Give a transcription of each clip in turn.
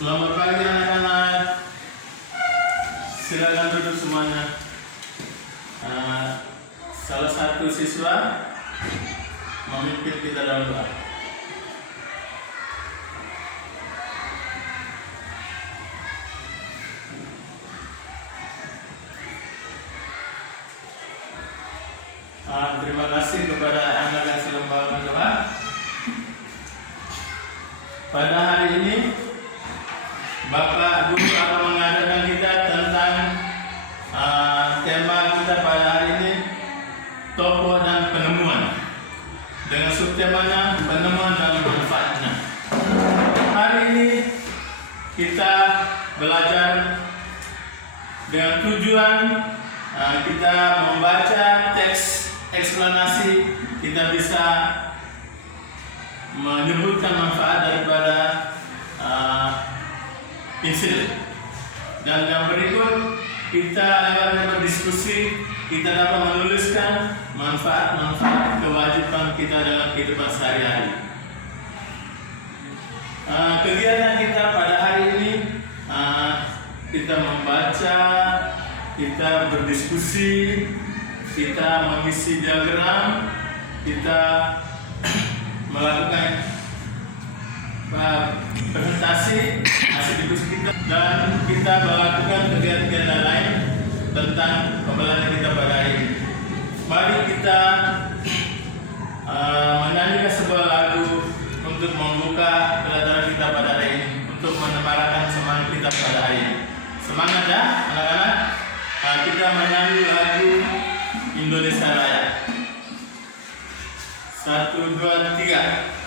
Selamat pagi anak-anak. Silakan duduk semuanya. Salah satu siswa memimpin kita dalam doa. Terima kasih kepada anak yang sudah membawakan doa. Pada hari ini Bapak Guru akan mengadakan kita tentang tema kita pada hari ini, tokoh dan penemuan, dengan subtemanya penemuan dan manfaatnya. Hari ini kita belajar dengan tujuan kita membaca teks eksplanasi, kita bisa menyebutkan manfaat daripada Injil. Dan yang berikut kita lewat berdiskusi, kita dapat menuliskan manfaat-manfaat kewajiban kita dalam kehidupan sehari-hari. Kegiatan kita pada hari ini kita membaca, kita berdiskusi, kita mengisi diagram, kita melakukan presentasi hasil diskusi kita, dan kita melakukan kegiatan-kegiatan lain tentang pembelajaran kita pada hari ini. Mari kita menyanyikan sebuah lagu untuk membuka pelajaran kita pada hari ini, untuk menyemarakan semangat kita pada hari ini. Semangat ya anak-anak. Kita menyanyi lagu Indonesia Raya. 1, 2, 3.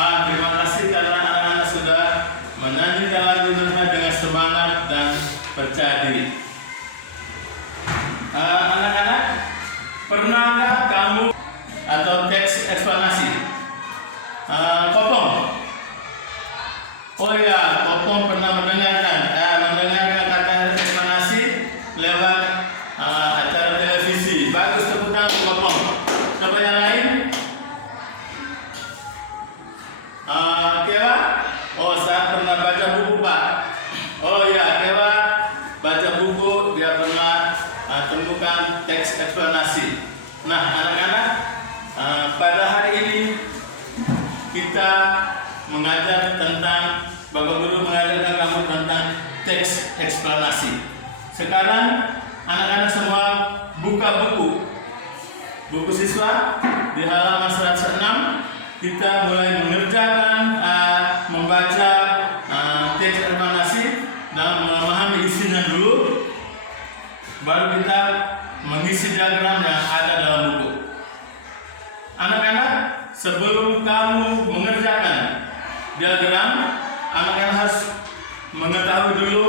Terima kasih karena anak-anak sudah menyanyikan lagu Indonesia dengan semangat dan percaya diri. Anak-anak, pernahkah kamu atau teks eksplanasi? Kopong? Oh ya, Kopong pernah mendengarkan kata eksplanasi lewat acara televisi. Bagus, tepuk tangan untuk Kopong. Coba yang lain? Kewa? Oh, saya pernah baca buku, Pak. Oh ya, Kewa baca buku, dia pernah temukan teks eksplanasi. Nah, anak-anak, pada hari ini kita mengajar tentang, Bapak Guru mengajarkan kamu tentang teks eksplanasi. Sekarang anak-anak semua buka buku siswa di halaman 106. Kita mulai mengerjakan membaca teks eksplanasi dan memahami isinya dulu, baru kita mengisi diagram yang ada dalam buku. Anak-anak, sebelum kamu mengerjakan diagram, anak-anak harus mengetahui dulu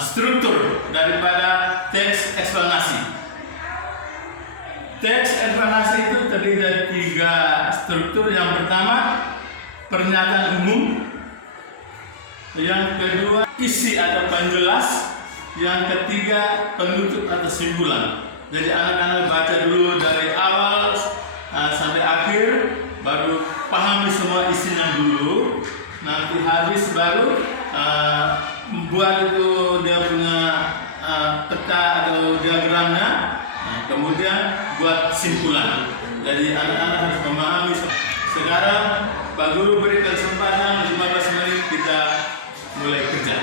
struktur daripada teks eksplanasi. Teks eksplanasi itu terdiri dari 3 struktur. Yang pertama, pernyataan umum. Yang kedua, isi atau penjelas. Yang ketiga, penutup atau simpulan. Jadi anak-anak baca dulu dari awal sampai akhir, baru pahami semua isinya dulu. Nanti habis baru buat itu dia punya peta atau diagramnya. Kemudian buat simpulan. Jadi anak-anak harus memahami. Sekarang Pak Guru beri kesempatan 15 menit, kita mulai kerja.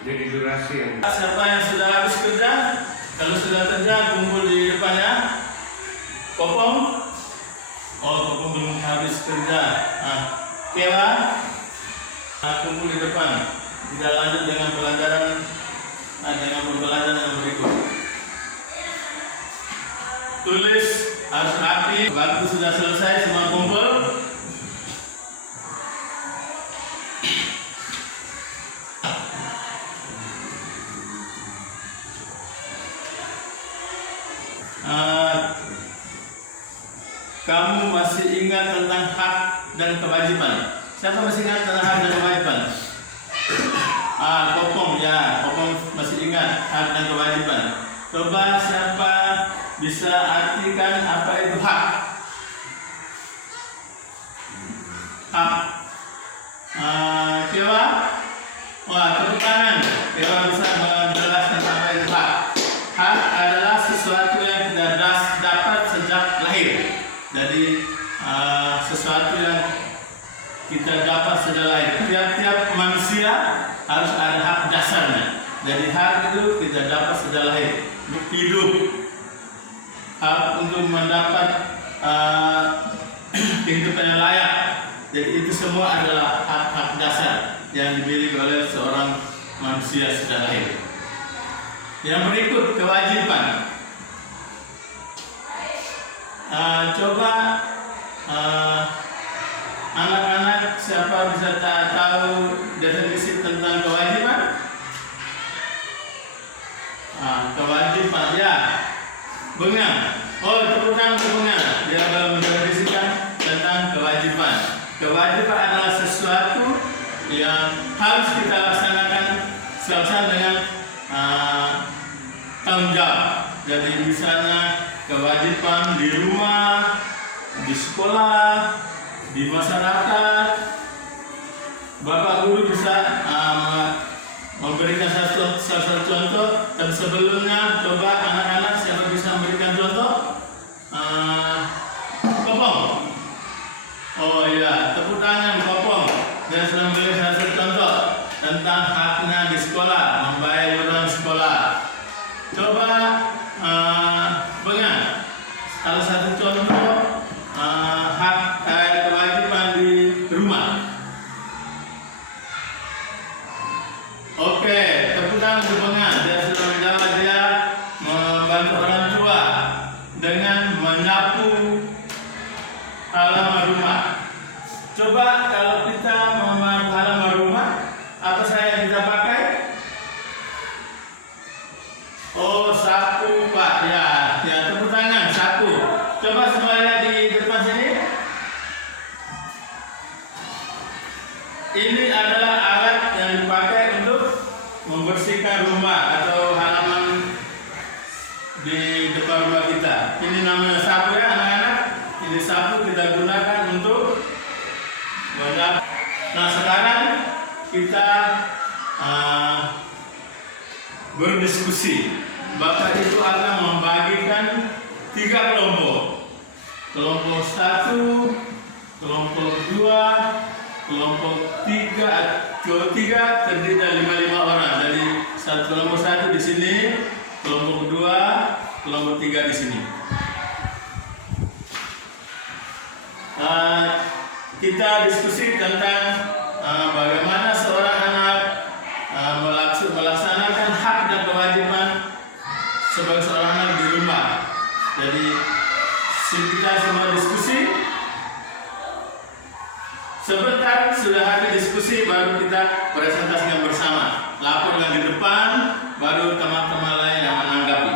Jadi durasi yang Siapa yang sudah habis kerja? Kalau sudah kerja, kumpul di depannya. Kopong? Oh, Kopong belum habis kerja. Kewa? Kumpul di depan. Kita lanjut dengan pembelajaran yang berikut. Tulis harus rapi. Waktu sudah selesai, semua kumpul. Kamu masih ingat tentang hak dan kewajiban? Siapa masih ingat tentang hak dan kewajiban? Kopong ya, Kopong masih ingat hak dan kewajiban. Coba siapa bisa artikan apa itu hak? Hak. Kewa? Wah, tepuk tangan. Kewa bisa menjelaskan apa itu hak. Hak adalah sesuatu yang tidak dapat sejak lahir. Jadi sesuatu yang kita dapat sejak lahir. Tiap-tiap manusia harus ada hak dasarnya. Jadi hak itu kita dapat sejak lahir. Untuk hidup, hak untuk mendapat kehidupan yang layak. Jadi itu semua adalah hak-hak dasar yang dimiliki oleh seorang manusia sejak lahir. Yang berikut, kewajiban. Coba anak-anak siapa bisa tahu definisi tentang kewajiban? Kewajiban ya, Bengang. Oh, tepuk tangan. Dia akan mendefinisikan tentang kewajiban. Kewajiban adalah sesuatu yang harus kita laksanakan sesuai dengan tanggung jawab. Jadi misalnya kewajiban di rumah, di sekolah, di masyarakat. Bapak guru bisa memberikan satu contoh. Dan sebelumnya coba anak-anak siapa bisa memberikan contoh? Kopong. Oh iya, tepuk tangan Kopong. Dia sudah memberikan satu contoh tentang haknya di sekolah, membayar iuran sekolah. Coba Bengang, salah satu contoh hak kewajiban di rumah. Oke, tepuk tangan untuk Bengang. Dia sudah menjawab. Dia membantu orang tua dengan menyapu halaman rumah. Coba kalau kita menyapu halaman rumah, apa saja yang kita pakai? Oh, sapu Pak. Ya, tepuk tangan, sapu. Coba semua lihat di depan sini. Ini adalah alat yang dipakai untuk membersihkan rumah atau halaman di depan rumah kita. Ini namanya sapu ya anak-anak. Ini sapu kita gunakan untuk menyapu. Nah, sekarang kita berdiskusi. Bapak itu akan membagikan 3 kelompok. Kelompok 1, kelompok 2, kelompok 3 terdiri dari 5 orang. Jadi kelompok 1 di sini, kelompok 2, kelompok 3 di sini. Kita diskusi tentang bagaimana seorang anak melaksanakan hak dan kewajiban sebagai seorang anak di rumah. Jadi kita semua diskusi. Sebentar sudah habis diskusi, baru kita presentasikan bersama. Laporkan di depan, baru teman-teman lain yang menanggapi.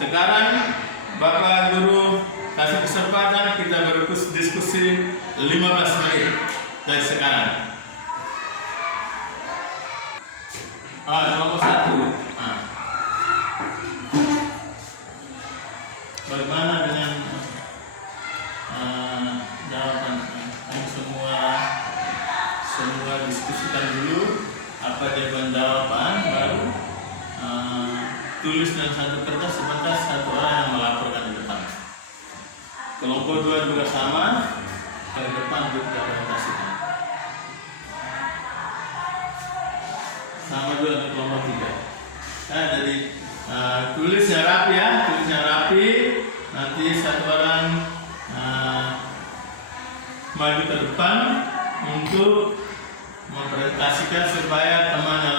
Sekarang Bapak Guru kasih kesempatan kita berdiskusi 15 menit dari sekarang. Kelompok 1. Bagaimana dengan jawaban? Semua diskusikan dulu apa jawaban, baru tulis dalam satu kertas. Sebentar satu orang yang melaporkan di depan. Kelompok 2 juga sama, ke depan juga presentasikan. Sama juga untuk kelompok 3. Nah, jadi tulisnya rapi ya, nanti satu orang maju ke depan untuk mempresentasikan supaya teman yang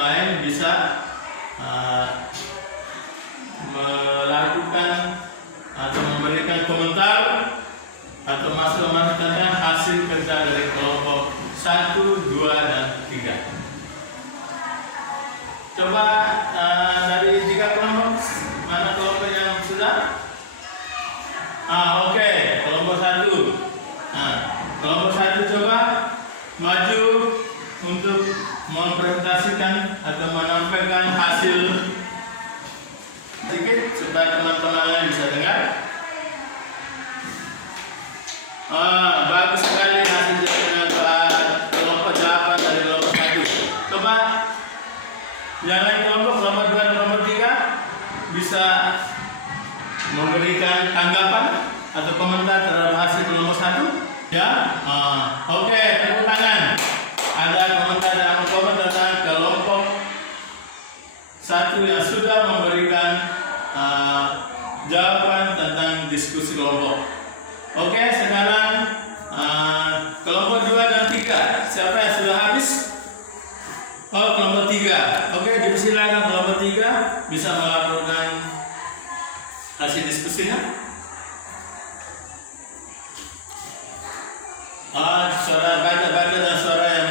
dari kelompok 1, 2, dan 3. Coba dari 3 kelompok, mana kelompok yang sudah? Oke, kelompok 1. Kelompok 1 coba maju untuk mempresentasikan atau menampilkan hasil sedikit supaya teman-teman lain bisa dengar. Bagus sekali hasil kelompok jawaban dari kelompok 1. Coba yang lain kelompok 2 dan kelompok 3 bisa memberikan tanggapan atau komentar terhadap hasil kelompok 1. Ya, oke, tepuk tangan. Ada komentar dan komen tentang kelompok 1 yang sudah memberikan jawaban tentang diskusi kelompok. Oke, sekarang kelompok 2 dan 3. Siapa yang sudah habis? Oh, kelompok 3. Oke, dipersilakan kelompok 3 bisa melaporkan hasil diskusinya. Suara baca dan suara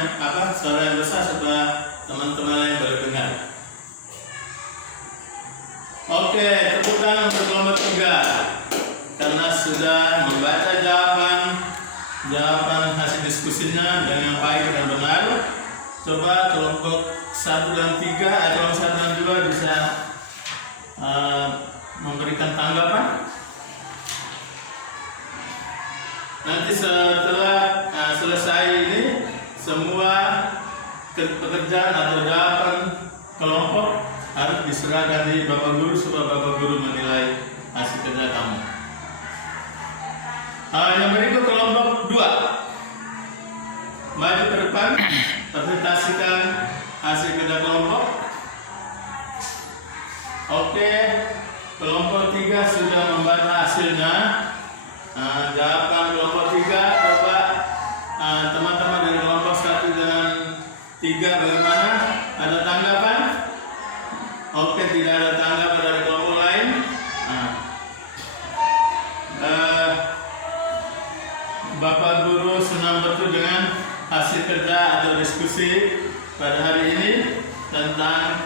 yang besar supaya teman-teman lain boleh dengar. Oke, tepuk tangan untuk kelompok 3 karena sudah membaca jawaban hasil diskusinya dengan baik dan benar. Coba kelompok 1 dan 3 atau 1 dan 2 bisa memberikan tanggapan. Nanti setelah selesai ini, semua pekerjaan atau jawaban kelompok harus diserahkan di Bapak Guru supaya Bapak Guru menilai hasil kerja kamu. Yang berikut kelompok 2. Maju ke depan, presentasikan hasil kerja kelompok. Oke, kelompok 3 sudah membaca hasilnya. Jawaban kelompok 3, coba teman-teman dari kelompok 1 dan 3 bagaimana? Ada tanggapan? Oke, tidak ada tanggapan dari kelompok lain. Bapak Guru senang betul dengan hasil kerja atau diskusi pada hari ini tentang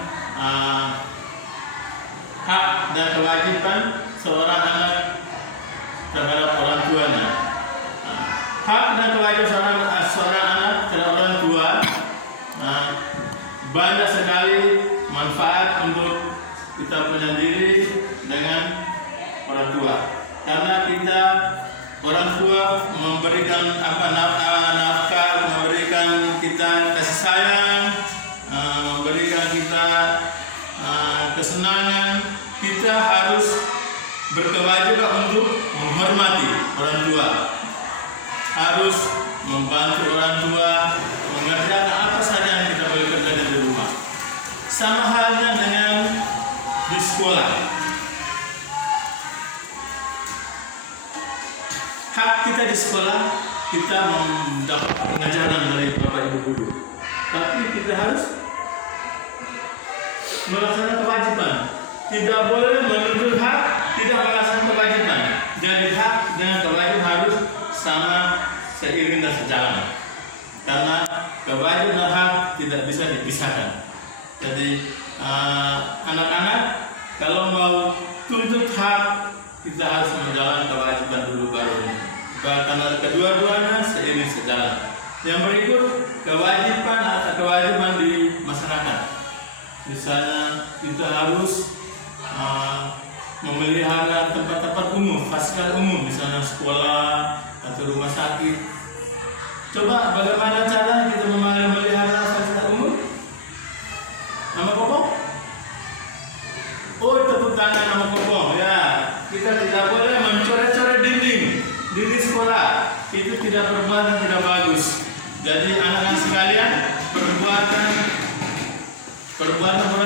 hak dan kewajiban seorang anak terhadap orang tuanya. Hak dan kewajiban seorang anak terhadap orang tua banyak sekali manfaat untuk kita punya diri dengan orang tua. Karena kita orang tua memberikan nafkah, memberikan kita kasih sayang, memberikan kita kesenangan. Kita harus berkewajiban untuk menghormati orang tua, harus membantu orang tua mengerjakan apa saja yang kita boleh kerjakan di rumah. Sama halnya dengan di sekolah. Hak kita di sekolah, kita mendapat pengajaran dari Bapak Ibu Guru, tapi kita harus melaksanakan kewajiban. Tidak boleh menuntut hak, tidak melaksanakan kewajiban. Jadi hak dengan kewajiban harus sama, seiring dan sejalan. Karena kewajiban dan hak tidak bisa dipisahkan. Jadi anak-anak kalau mau tuntut hak, kita harus menjalankan kewajiban dulu baru. Karena kedua-duanya seiring sejalan. Yang berikut kewajiban atau kewajiban di masyarakat. Misalnya kita harus memelihara tempat-tempat umum, fasilitas umum, misalnya sekolah atau rumah sakit. Coba bagaimana cara kita memelihara fasilitas umum? Nama Kopong? Oh, tepuk tangan nama Kopong. Ya, kita tidak boleh mencoret-coret dinding sekolah. Itu tidak perbuatan tidak bagus. Jadi anak-anak sekalian, perbuatan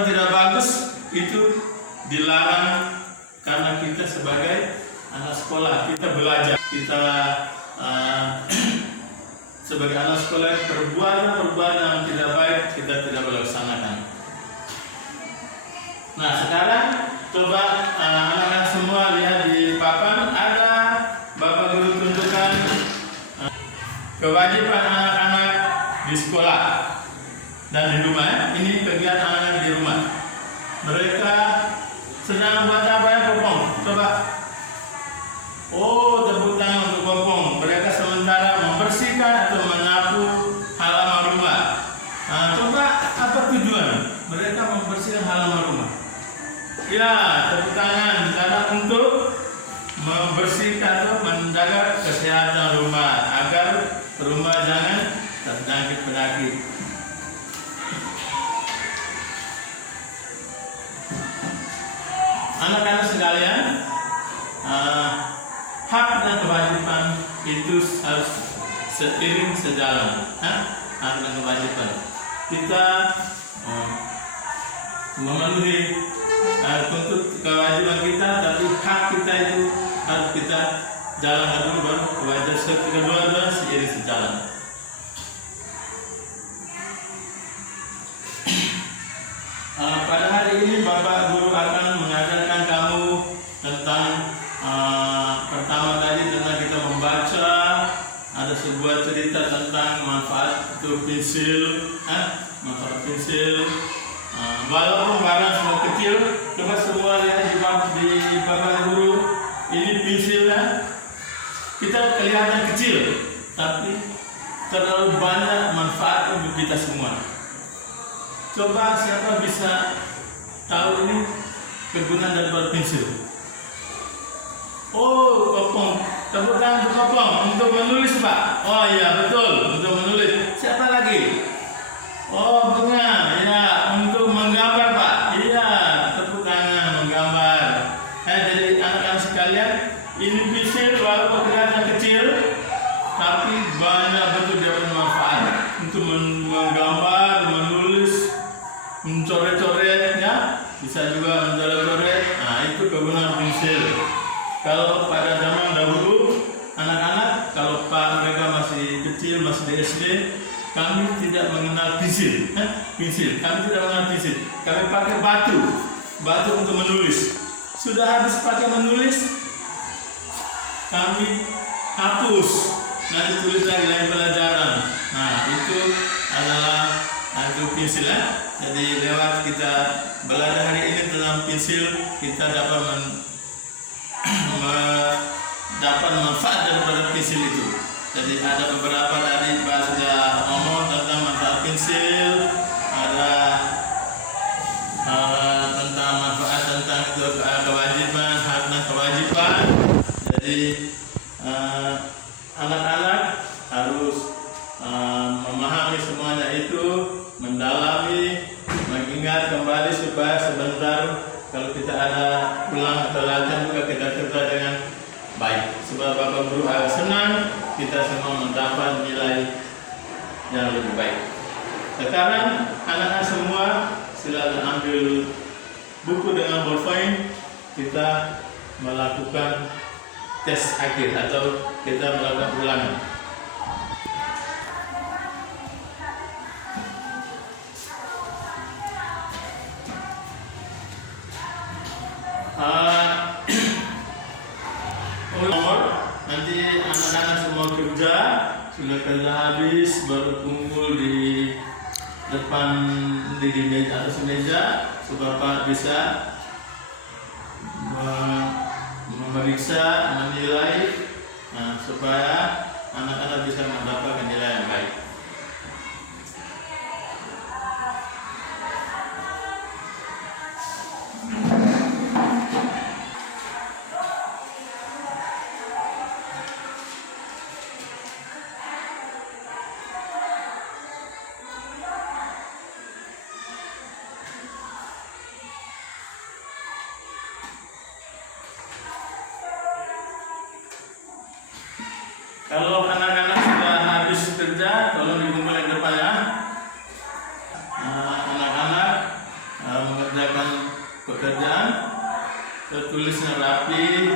tidak bagus itu dilarang karena kita sebagai anak sekolah, kita belajar, kita sebagai anak sekolah perbuatan yang tidak baik kita tidak boleh laksanakan. Nah, sekarang coba anak-anak semua lihat di papan, ada Bapak Guru tunjukkan kewajiban anak-anak di sekolah dan di rumah. Ini kegiatan anak-anak di rumah. Mereka sedang buat apa ya, Kopong? Coba. Oh, tepuk tangan untuk Kopong. Mereka sementara membersihkan atau menyapu halaman rumah. Nah, coba apa tujuan mereka membersihkan halaman rumah? Ya, tepuk tangan karena untuk membersihkan atau menjaga kesehatan rumah agar rumah jangan terjangkit penyakit. Anak-anak sekalian, hak dan kewajiban itu harus seiring sejalan. Hak dan kewajiban kita memenuhi tuntut kewajiban kita, tapi hak kita itu harus kita jalankan dulu, baru kewajiban kedua-dua seiring sejalan. Pada hari ini Bapak Guru akan mengajarkan kamu tentang pertama tadi tentang kita membaca. Ada sebuah cerita tentang manfaat itu pensil, manfaat pensil. Walaupun barang semua kecil, coba semua lihat di Bapak Guru, ini pensilnya kita kelihatan kecil, tapi terlalu banyak manfaat untuk kita semua. Coba siapa bisa tahu ini kegunaan daripada pensil? Oh, Kopong, tepuk tangan untuk Kopong untuk menulis, Pak. Oh iya betul, untuk menulis. Siapa lagi? Oh, Bunga, ya untuk menggambar, Pak. Iya, tepuk tangan menggambar. Jadi anak-anak sekalian, ini pensil walaupun kelihatan kecil, tapi banyak betul dia bermanfaat untuk menggambar, menulis, mencoret-coretnya, bisa juga mencoret-coret. Nah, itu kegunaan pensil. Kalau pada zaman dahulu, anak-anak, kalau mereka masih kecil, masih di SD, kami tidak mengenal pensil. Pensil, kami tidak mengenal pensil. Kami pakai batu untuk menulis. Sudah habis pakai menulis, kami hapus. Nanti tulis lagi lain pelajaran. Nah, itu adalah itu pensil ya. Jadi lewat kita belajar hari ini tentang pensil, kita dapat dapat manfaat daripada pensil itu. Jadi ada beberapa tadi Pak sudah ngomong tentang manfaat pensil, ada tentang manfaat tentang kewajiban, hak dan kewajiban. Jadi anak-anak harus memahami semuanya itu, mendalami, mengingat kembali supaya sebentar kalau kita ada pulang atau latihan juga kita kerja dengan baik. Sebab Bapak Guru agak senang kita semua mendapat nilai yang lebih baik. Sekarang anak-anak semua silakan ambil buku dengan bolpoin. Kita melakukan tes akhir atau kita melakukan ulangan. Nanti anak-anak semua kerja, sudah kerja habis baru kumpul di depan di meja atas meja supaya Bapak bisa memeriksa, menilai, supaya anak-anak bisa mendapatkan nilai yang baik. Kalau anak-anak sudah habis kerja, tolong dikumpulkan di depan ya. Anak-anak mengerjakan pekerjaan, tertulisnya rapi,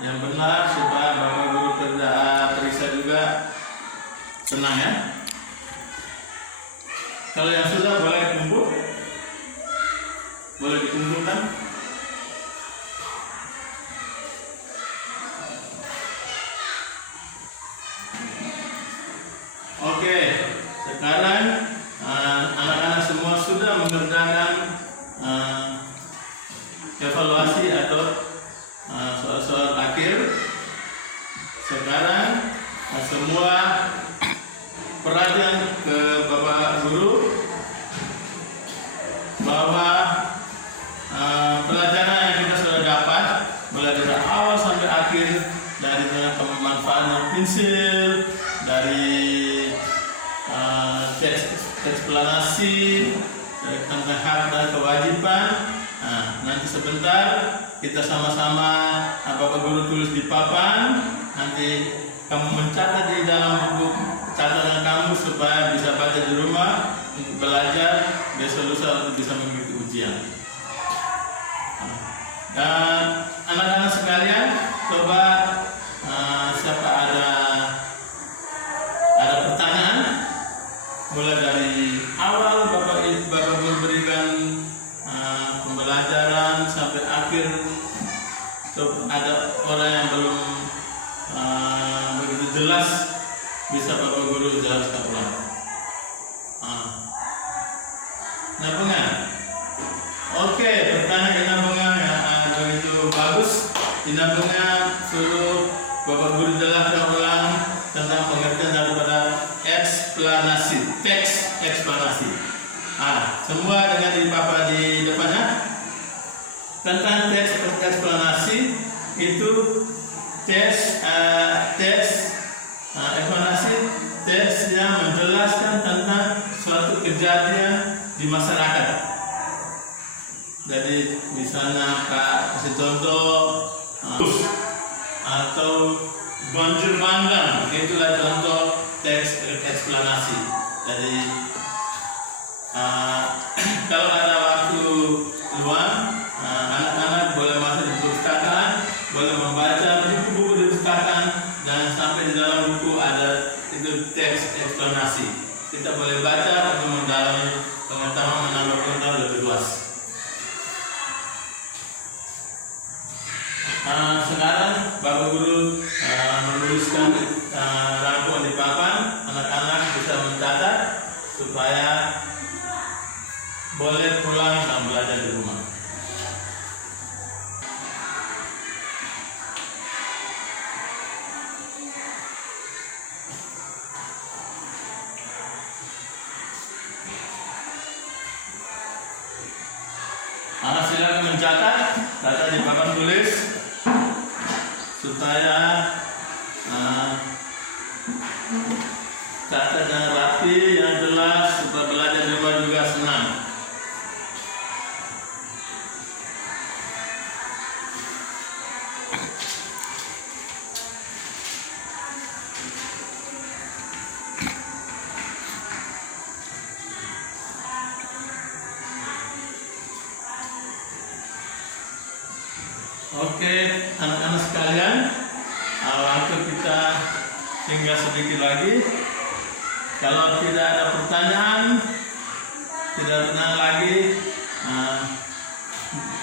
yang benar supaya Bapak Guru kerja periksa juga senang ya. Kalau yang sudah boleh kumpul, boleh dikumpulkan. sekarang anak-anak semua sudah mengerjakan evaluasi atau soal-soal akhir. Sekarang semua perhatian ke Bapak Guru bahwa pelajaran yang kita sudah dapat mulai dari awal sampai akhir, dari pemanfaatan pensil, dari teks eksplanasi tentang hak dan kewajiban. Nanti sebentar kita sama-sama Bapak Guru tulis di papan. Nanti kamu mencatat di dalam buku catatan kamu supaya bisa baca di rumah untuk belajar besok lusa untuk bisa mengikuti ujian. Dan anak-anak sekalian, coba siapa ada pertanyaan mulai dari awal Bapak Guru berikan pembelajaran sampai akhir. Coba ada orang yang belum begitu jelas, bisa Bapak Guru jelaskan ulang. Nabungan. Oke, pertanyaan nabungan ya begitu bagus. Di nabungan suruh Bapak Guru jelaskan ulang tentang pengertian daripada eksplanasi, teks eksplanasi. Semua dengan di papan di depannya. Tentang teks eksplanasi itu eksplanasi teks yang menjelaskan tentang suatu kejadian di masyarakat. Jadi misalnya kasih contoh atau banjir bandang, itulah contoh teks eksplanasi. Jadi kalau ada waktu luang, anak-anak boleh masuk di perpustakaan, boleh membaca buku-buku di perpustakaan, dan sampai di dalam buku ada itu teks eksplanasi. Kita boleh baca untuk mendalami pengetahuan, menambah pengetahuan lebih luas. Sekarang Bapak Guru menuliskan rangkuman di papan, anak-anak bisa mencatat supaya boleh pulang dan belajar di rumah. Anak silakan mencatat data di papan tulis supaya catat dengan rapi yang jelas, supaya belajar di rumah juga senang. Oke, anak-anak sekalian, waktu kita tinggal sedikit lagi. Kalau tidak ada pertanyaan lagi,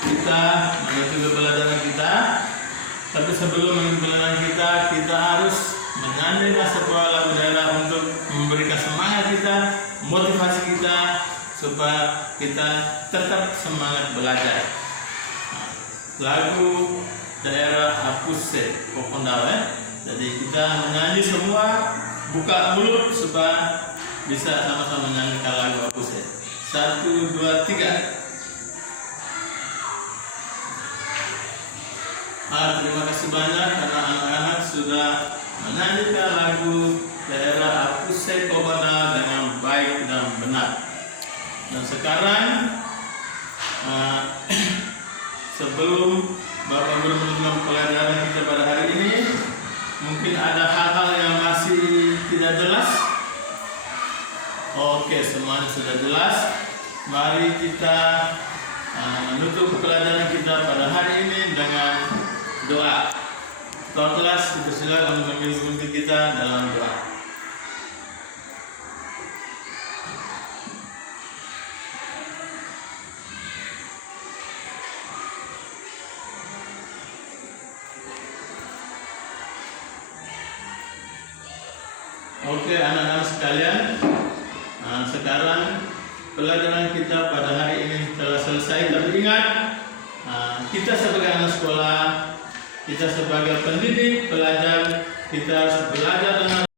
kita menuju pelajaran kita. Tapi sebelum menuju pelajaran kita harus menyanyikan sebuah lagu daerah untuk memberikan semangat kita, motivasi kita, supaya kita tetap semangat belajar. Lagu daerah Apuse Pokondawe. Jadi kita menyanyi semua, buka mulut supaya bisa sama-sama menyanyikan lagu Apuse. 1, 2, 3. Terima kasih banyak karena anak-anak sudah menyanyikan lagu daerah Apuse Pokondawe dengan baik dan benar. Dan sekarang sebelum Bapak Guru menutup pelajaran kita pada hari ini, mungkin ada hal-hal yang masih tidak jelas. Oke, semuanya sudah jelas. Mari kita menutup pelajaran kita pada hari ini dengan doa. Tuan kelas, dipersilakan memimpin kita dalam doa. Oke, anak-anak sekalian, Nah, sekarang pelajaran kita pada hari ini telah selesai. Tapi ingat, kita sebagai anak sekolah, kita sebagai pendidik, pelajar, kita harus belajar dengan